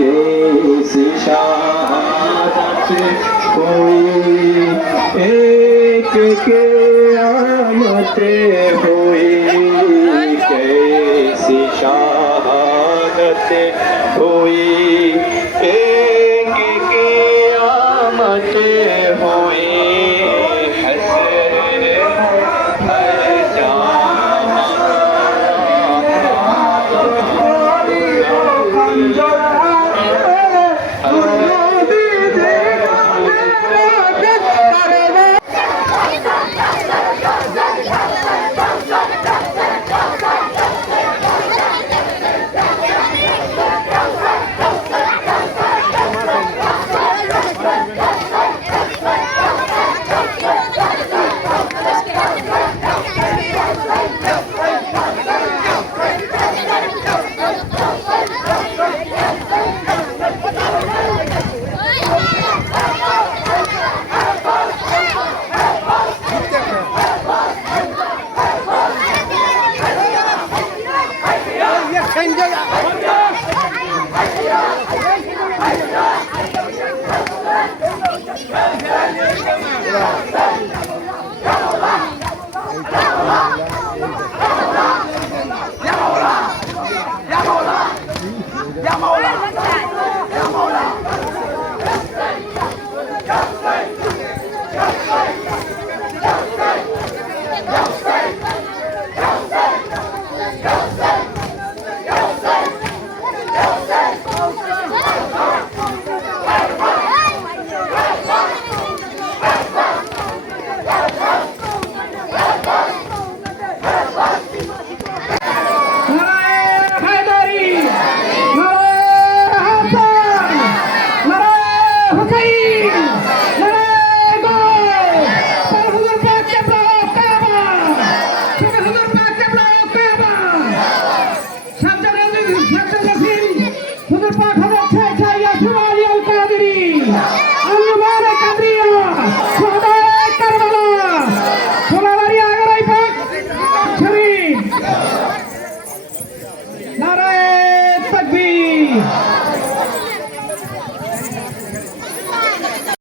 কে সে সাহায্য করি এক কে আমতে হই কে সে সাহায্য হই এক কে আমতে নারায়ণ